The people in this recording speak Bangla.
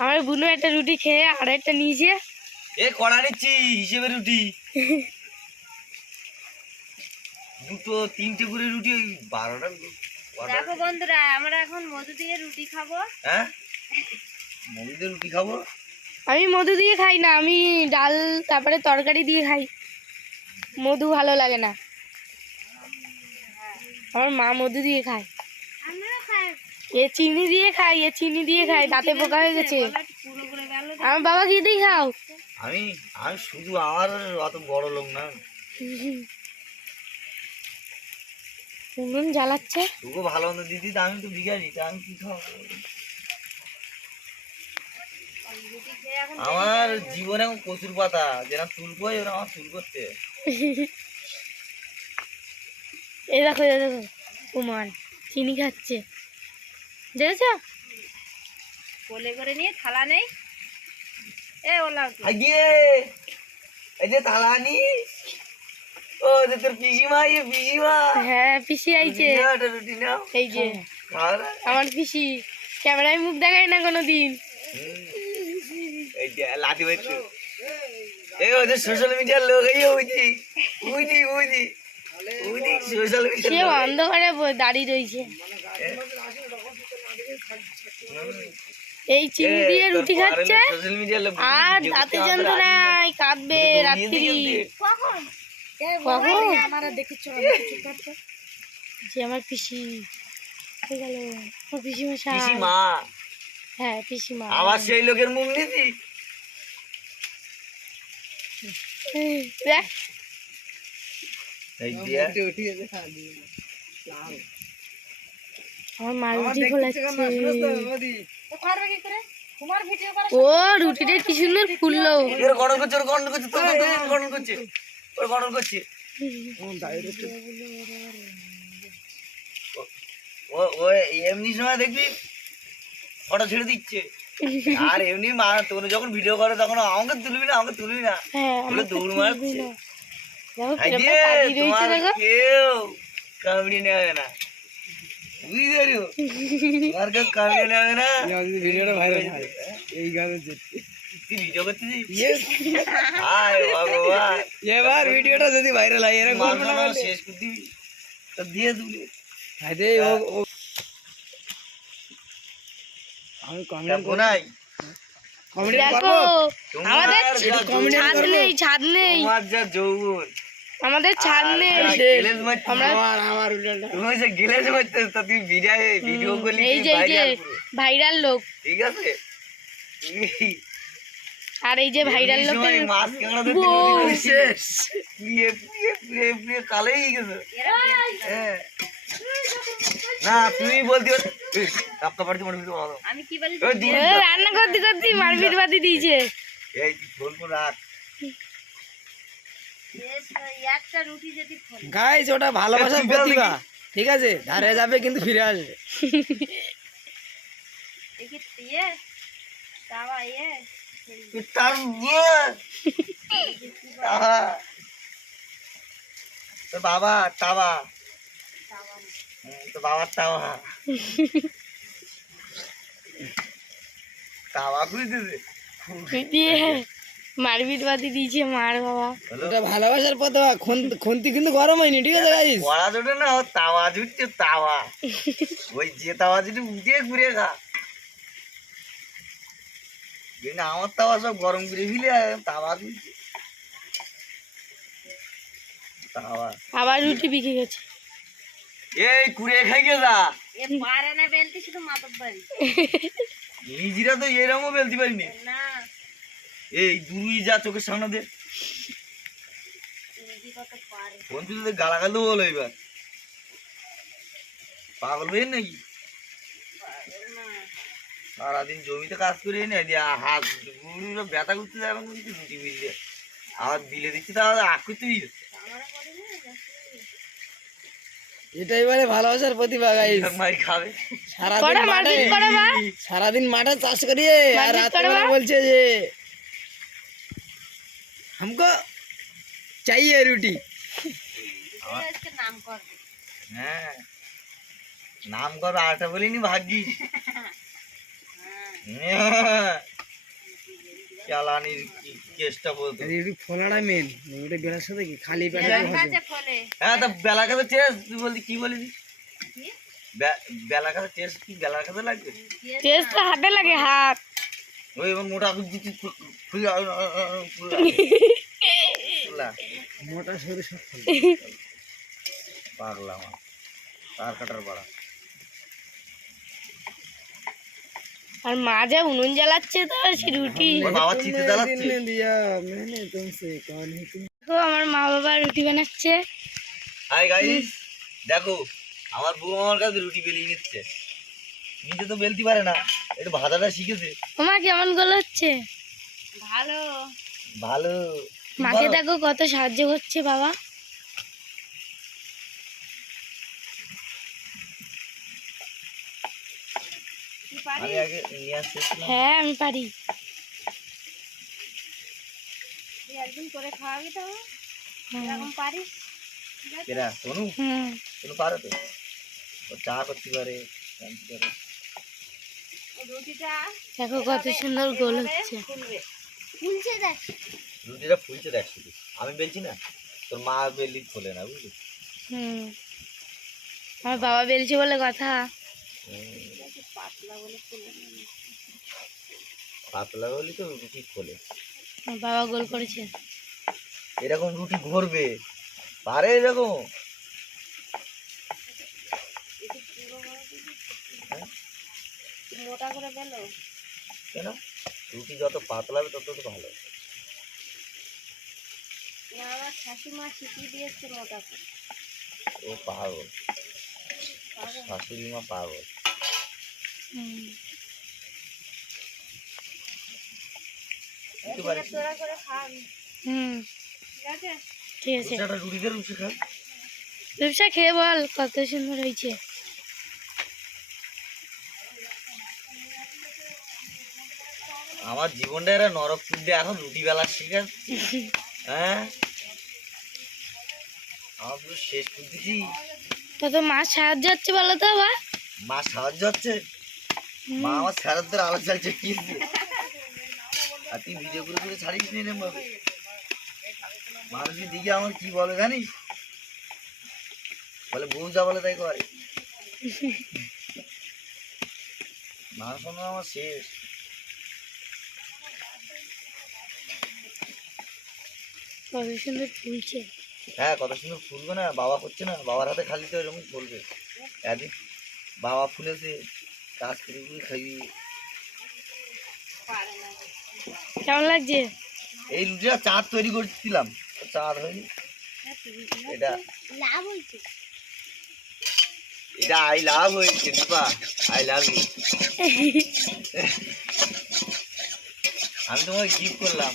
আমার বুনু একটা রুটি খেয়ে আর একটা নিয়েছে। এ কড়া নিচ্ছি হিসেবে রুটি। দুটো তিনটে করে রুটি, ওই 12টা। দেখো বন্ধুরা, আমরা এখন মধু দিয়ে রুটি খাবো। হ্যাঁ, মধু দিয়ে রুটি খাবো। আমি মধু দিয়ে খাই না, আমি ডাল তারপরে তরকারি দিয়ে খাই। মধু ভালো লাগে না, আমার মা মধু দিয়ে খায়। আমরাও খাই। এ চিনি দিয়ে খাই, এ চিনি দিয়ে খাই, দাঁতে পোকা হয়ে গেছে। পুরো করে গেল। আমার বাবা কি দিয়ে খাও? আমি আমি শুধু, আমার অত বড় লোক না। উনুন জ্বালাচ্ছে। তোকে ভালো মন্দ দিদি, তা আমি তো বিঘারি, তা আমি কি খাবো? আমার জীবনে এখন কচুর পাতা যেরকম তুলবো, এরকম আমার তুল করতে। এই দেখো, এই দেখো কুমার চিনি খাচ্ছে, দেখেছ? কোলে করে নিয়ে থালা নেই। এ ওলা আগে এই যে থালানি, ও যে তোর পিসিমা, ইয়ে পিসিমা। হ্যাঁ, পিসি আইছে। রুটি নাও, এই যে আমার পিসি, ক্যামেরায় মুখ দেখাই না কোনোদিন। এই যে লাঠি বাজছে, এই ওদের সোশ্যাল মিডিয়ার লোক, এই ওইদি ওইদি ওইদি ওইদি সোশ্যাল সে মিডিয়া। অন্ধকারে দাঁড়িয়ে রয়েছে। এই চিনি দিয়ে রুটি খাচ্ছে সোশ্যাল মিডিয়ার লোক আর দাঁতে যন্ত্রণায় কাঁদবে রাত্রি। কখন যে আমার পিসি হয়ে গেল, আমার পিসি মশাই। পিসিমা, হ্যাঁ পিসিমা। আবার সেই লোকের মুখ নিতি। দেখ এই দিয়া আমার মা রুটি ফোলাচ্ছে। ও রুটিটা কি সুন্দর ফুললো। এর গড়ন করছে, ওর গড়ন করছে, তোর গড়ন করছে, ওর গড়ন করছে। ও ও এমনি সময় দেখবি ফটো ছেড়ে দিচ্ছে, আর এমনি মা তোর যখন ভিডিও করে তখন আমাকে তুলবি না, আমাকে তুলবি না বলে দৌড় মারছে। তোমার কেউ কামড়ি নেবে না, বুঝতে পারো? তোমার কেউ কামড়ি নেবে না। ভিডিওটা ভাইরাল হয় এই গানে, তুই ভিডিও করতেছিস? হায় ভগবান, এবার ভিডিওটা যদি ভাইরাল হয় এরকম শেষ করে দিবি তো দিয়ে দিবি। আমি কমেন্ট নাই, দেখো আমাদের ছাদ নেই, ছাদ নেই, তোমার যা যৌবন, আমাদের ছাদ নেই। তুমি যে গিলেজ মারতেছ, তা তুই ভিডিও করলি এই যে ভাইরাল লোক, ঠিক আছে? আর এই যে ভাইরাল লোক মাছ কাঁকড়া শেষ কালেই গেছে। না তুমি বলতে আমি কি বলি, রান্না করতে করতে মারপিট বাদি দিয়েছে। এই বলবো রাখ একটা রুটি যদি গাইস, ওটা ভালোবাসার প্রতিভা, ঠিক আছে? ধারে যাবে কিন্তু ফিরে আসবে। দেখি ইয়ে তাওয়া ইয়ে তার তো বাবা তাওয়া, তো বাবার তাওয়া তাওয়া খুঁজতেছে দিয়ে মারপিট বাদি দিয়েছে মার বাবা। ওটা ভালোবাসার প্রতিভা, খুন্তি কিন্তু গরম হয়নি, ঠিক আছে গাইস? কড়া জোটে না, ও তাওয়া জুটছে, তাওয়া ওই যে তাওয়া জুটে উঠে ঘুরে খা। আমার তাওয়া সব গরম করে ফেলে তাওয়া জুটছে, তাওয়া আবার রুটি বিকে গেছে। এই কুড়ে খাই গে যা, এ পারে না বেলতে, শুধু মাতব বাড়ি। নিজেরা তো এরকমও বেলতে পারিনি। না এই দুই যা চোখের সামনে দে, রুটি কত পারে। বন্ধু তোদের গালাগাল দেবো বলো, এবার পাগল হয়ে নাকি? সারাদিন জমিতে কাজ করে এনে দিয়ে হাত গুলো ব্যথা করতে যায়, এখন কিন্তু রুটি মিলিয়ে আবার দিলে দিচ্ছি, তাহলে আখ করতে দিয়ে এটাই বলে ভালোবাসার প্রতিভা গাইস। মাই খাবে সারাদিন মাঠে চাষ করিয়ে আর রাত্রে বলছে যে हमको चाहिए রুটি। আজকে নাম কর। হ্যাঁ নাম করো আটা বলিনি ভাগ্যি চালানির কেসটা বলতো। একটু ফোলাটা মেন, ওটা বেলার সাথে কি খালি পেটে কাছে ফলে হ্যাঁ তা বেলা কাছে চেস তুই বলতি কি বলিস? বেলা কাছে চেস কি বেলার কাছে লাগবে? টেস্ট তো হাতে লাগে, হাত। ওই এবার মোটা মোটা সরু সব ফেলে। পাগলা আমার তার কাটার পাড়া। আর মা যা উনুন জ্বালাচ্ছে তো সে রুটি। ওর বাবা চিতে জ্বালাচ্ছে। दिल ने दिया मैंने तुमसे कौन है तुम। দেখো আমার মা বাবা রুটি বানাচ্ছে। হাই গাইস, দেখো আমার বউ আমার কাছে রুটি বেলিয়ে নিচ্ছে। নিজে তো বেলতে পারে না, একটু ভাজাটা শিখেছে। মা কেমন গোল হচ্ছে? ভালো। ভালো। মাকে দেখো কত সাহায্য করছে বাবা। কি পারি? আমি আগে নিয়ে আসছিলাম। হ্যাঁ আমি পারি। তুই একদিন করে খাওয়াবি তো হুম। এরকম পারিস? ঠিক আছে? কেরা সোনু? হুম। সোনু পারে তো? ও চা করতে পারে, রাঁধতে পারে। ওই রুটিটা দেখো কত সুন্দর গোল হচ্ছে। ফুলবে। রুটিটা ফুলছে দেখ শুধু। আমি বেলছি না, তোর মা বেললি ফোলে না বুঝলি? হুম। আমার বাবা বেলছে বলে কথা। পাতলা বলে ফুলবে না। পাতলা বলি তো রুটি ফোলে। আমার বাবা গোল করেছে। এরকম রুটি ঘুরবে পারে এরকম? মোটা করে বেলো। কেন? রুটি যত পাতলা হবে তত তো ভালো। না আমার শাশুমা শিখিয়ে দিয়েছে মোটা করে। ও পাগল, শাশুড়ি মা পাগল। হুম। বুঝতে পারিস না? তোরা করে খাবি। হুম। ঠিক আছে? ঠিক আছে, রুটিটা রুটিতে রুটি খা। রূপসা খেয়ে বল কত সুন্দর হয়েছে। আমার জীবনটা এরা নরক তুলতে এখন রুটি বেলা শিখে। হ্যাঁ আমার পুরো শেষ করতেছি। কত মাছ সাহায্য হচ্ছে বলো তো বাবা। মা সাহায্য হচ্ছে, মা আমার স্যারদের আলো চালছে কি দিয়ে। আর তুই ভিডিও করে করে ছাড়িস নি রে বাবা। মানুষের দিকে আমার কি বলে জানিস? বলে বউ যা বলে তাই করে। না শোনো আমার শেষ। কত সুন্দর ফুলছে। হ্যাঁ কত সুন্দর ফুলবে না, বাবা করছে না, বাবার হাতে খালি তো এরকম ফুলবে। একদিন বাবা ফুলেছে কাজ করে করে খাইয়ে। পারে না। কেমন লাগছে? এই রুটিটা চাঁদ তৈরি করছিলাম, চাঁদ হয়নি। এটা লাভ হয়েছে। এটা আই লাভ হয়েছে দীপা, আই লাভ ইউ। আমি তোমাকে গিফট করলাম।